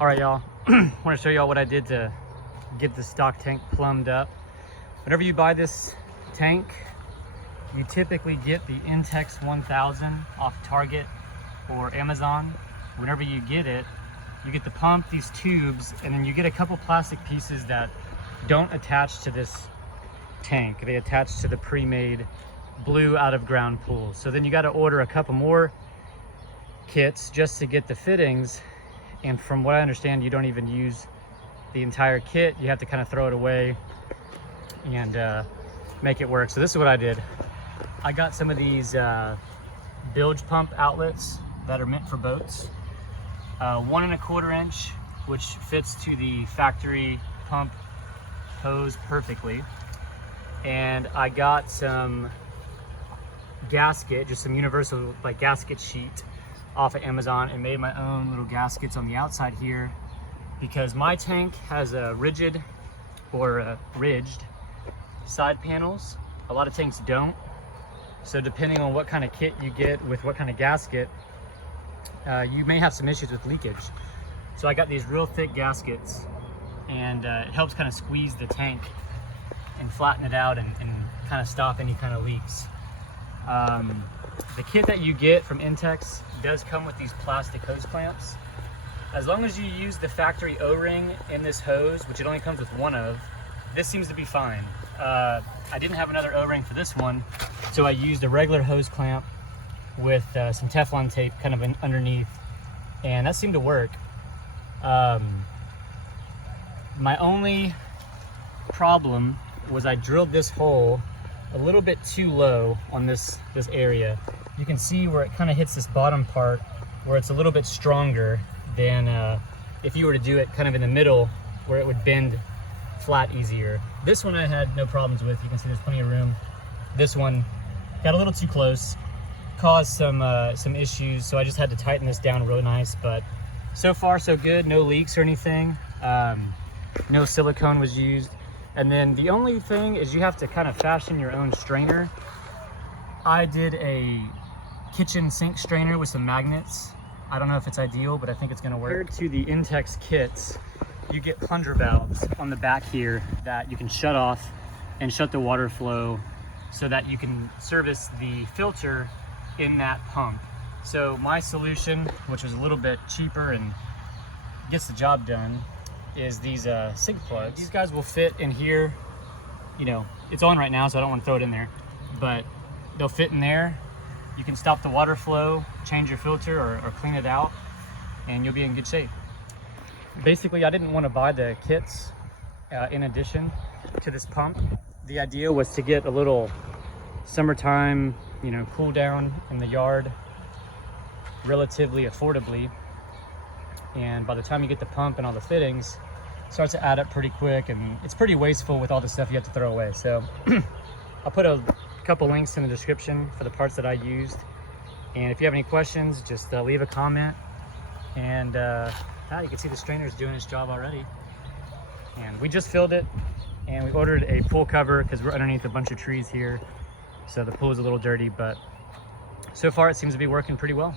All right, y'all, I want to show y'all what I did to get the stock tank plumbed up. Whenever you buy this tank, you typically get the Intex 1000 off Target or Amazon. Whenever you get it, you get the pump, these tubes, and then you get a couple plastic pieces that don't attach to this tank. They attach to the pre-made blue out of ground pool. So then you got to order a couple more kits just to get the fittings. And from what I understand, you don't even use the entire kit. You have to kind of throw it away and make it work. So this is what I did. I got some of these bilge pump outlets that are meant for boats. 1 1/4 inch, which fits to the factory pump hose perfectly. And I got some gasket, just some universal like gasket sheet off of Amazon, and made my own little gaskets on the outside here because my tank has a rigid or ridged side panels. A lot of tanks don't. So depending on what kind of kit you get with what kind of gasket, you may have some issues with leakage. So I got these real thick gaskets, and it helps kind of squeeze the tank and flatten it out and kind of stop any kind of leaks. The kit that you get from Intex does come with these plastic hose clamps. As long as you use the factory O-ring in this hose, which it only comes with one of, this seems to be fine. I didn't have another O-ring for this one, so I used a regular hose clamp with some Teflon tape kind of underneath, and that seemed to work. My only problem was I drilled this hole a little bit too low on this area. You can see where it kind of hits this bottom part where it's a little bit stronger than if you were to do it kind of in the middle where it would bend flat easier. This one I had no problems with. You can see there's plenty of room. This one got a little too close, caused some issues, so I just had to tighten this down really nice. But so far so good, no leaks or anything. No silicone was used. And then the only thing is you have to kind of fashion your own strainer. I did a kitchen sink strainer with some magnets. I don't know if it's ideal, but I think it's gonna work. Compared to the Intex kits, you get plunger valves on the back here that you can shut off and shut the water flow so that you can service the filter in that pump. So my solution, which was a little bit cheaper and gets the job done, is these sink plugs. These guys will fit in here. You know, it's on right now, so I don't want to throw it in there, but they'll fit in there. You can stop the water flow, change your filter, or clean it out, and you'll be in good shape. Basically, I didn't want to buy the kits in addition to this pump. The idea was to get a little summertime, you know, cool down in the yard relatively affordably. And by the time you get the pump and all the fittings, it starts to add up pretty quick, and it's pretty wasteful with all the stuff you have to throw away. So I'll put a couple links in the description for the parts that I used. And if you have any questions, just leave a comment. And you can see the strainer's doing its job already. And we just filled it, and we ordered a pool cover because we're underneath a bunch of trees here. So the pool is a little dirty, but so far it seems to be working pretty well.